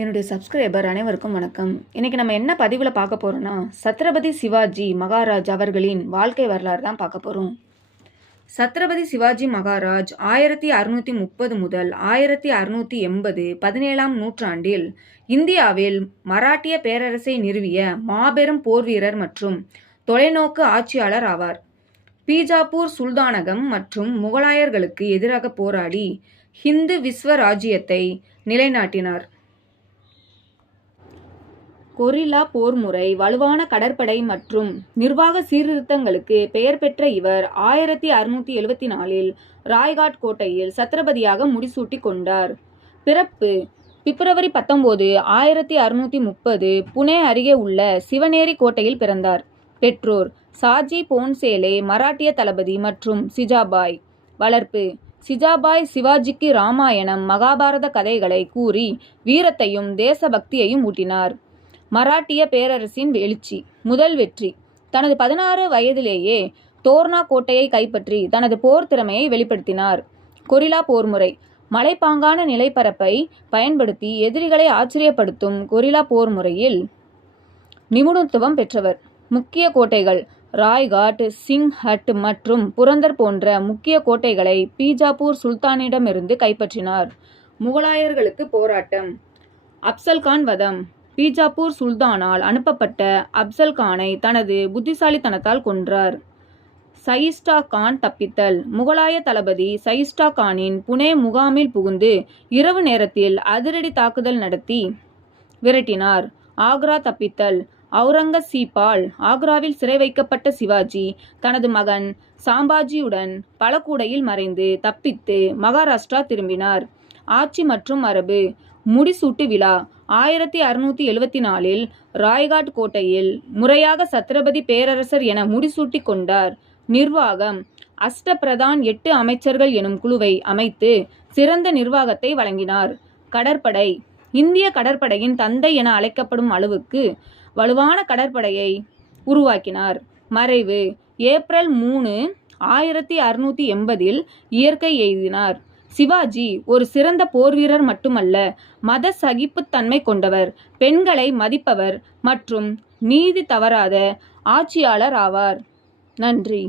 என்னுடைய சப்ஸ்கிரைபர் அனைவருக்கும் வணக்கம். இன்றைக்கி நம்ம என்ன பதிவில் பார்க்க போகிறோன்னா, சத்ரபதி சிவாஜி மகாராஜ் அவர்களின் வாழ்க்கை வரலாறு தான் பார்க்க போகிறோம். சத்ரபதி சிவாஜி மகாராஜ் 1630 முதல் 1680 17ஆம் நூற்றாண்டில் இந்தியாவில் மராட்டிய பேரரசை நிறுவிய மாபெரும் போர்வீரர் மற்றும் தொலைநோக்கு ஆட்சியாளர் ஆவார். பீஜாப்பூர் சுல்தானகம் மற்றும் முகலாயர்களுக்கு எதிராக போராடி ஹிந்து விஸ்வ ராஜ்யத்தை நிலைநாட்டினார். கொரில்லா போர் முறை, வலுவான கடற்படை மற்றும் நிர்வாக சீர்திருத்தங்களுக்கு பெயர் பெற்ற இவர் 1674இல் ராய்காட் கோட்டையில் சத்ரபதியாக முடிசூட்டி கொண்டார். பிறப்பு பிப்ரவரி 19, 1630 புனே அருகே உள்ள சிவனேரி கோட்டையில் பிறந்தார். பெற்றோர் சாஜி போன்சேலே, மராட்டிய தளபதி, மற்றும் சிஜாபாய். வளர்ப்பு சிஜாபாய் சிவாஜிக்கு ராமாயணம், மகாபாரத கதைகளை கூறி வீரத்தையும் தேசபக்தியையும் ஊட்டினார். மராட்டிய பேரரசின் எழுச்சி. முதல் வெற்றி. தனது 16 வயதிலேயே தோர்னா கோட்டையை கைப்பற்றி தனது போர் திறமையை வெளிப்படுத்தினார். கொரில்லா போர்முறை. மலைப்பாங்கான நிலப்பரப்பை பயன்படுத்தி எதிரிகளை ஆச்சரியப்படுத்தும் கொரில்லா போர் முறையில் நிபுணத்துவம் பெற்றவர். முக்கிய கோட்டைகள் ராய்காட், சிங்ஹட் மற்றும் புரந்தர் போன்ற முக்கிய கோட்டைகளை பீஜாப்பூர் சுல்தானிடமிருந்து கைப்பற்றினார். முகலாயர்களுக்கு போராட்டம். அப்சல்கான் வதம். பீஜாப்பூர் சுல்தானால் அனுப்பப்பட்ட அப்சல்கானை தனது புத்திசாலித்தனத்தால் கொன்றார். சயிஸ்டா கான் தப்பித்தல். முகலாய தளபதி சயிஸ்டா கானின் புனே முகாமில் புகுந்து இரவு நேரத்தில் அதிரடி தாக்குதல் நடத்தி விரட்டினார். ஆக்ரா தப்பித்தல். அவுரங்கசீப்பால் ஆக்ராவில் சிறை வைக்கப்பட்ட சிவாஜி தனது மகன் சாம்பாஜியுடன் பலகூடையில் மறைந்து தப்பித்து மகாராஷ்டிரா திரும்பினார். ஆட்சி மற்றும் மரபு. முடிசூட்டு விழா 1674இல் ராய்காட் கோட்டையில் முறையாக சத்ரபதி பேரரசர் என முடிசூட்டி கொண்டார். நிர்வாகம். அஷ்டபிரதான் 8 அமைச்சர்கள் எனும் குழுவை அமைத்து சிறந்த நிர்வாகத்தை வழங்கினார். கடற்படை. இந்திய கடற்படையின் தந்தை என அழைக்கப்படும் அளவுக்கு வலுவான கடற்படையை உருவாக்கினார். மறைவு ஏப்ரல் 3, 1680இல் இயற்கை எய்தினார். சிவாஜி ஒரு சிறந்த போர்வீரர் மட்டுமல்ல, மத சகிப்புத்தன்மை கொண்டவர், பெண்களை மதிப்பவர் மற்றும் நீதி தவறாத ஆட்சியாளர் ஆவார். நன்றி.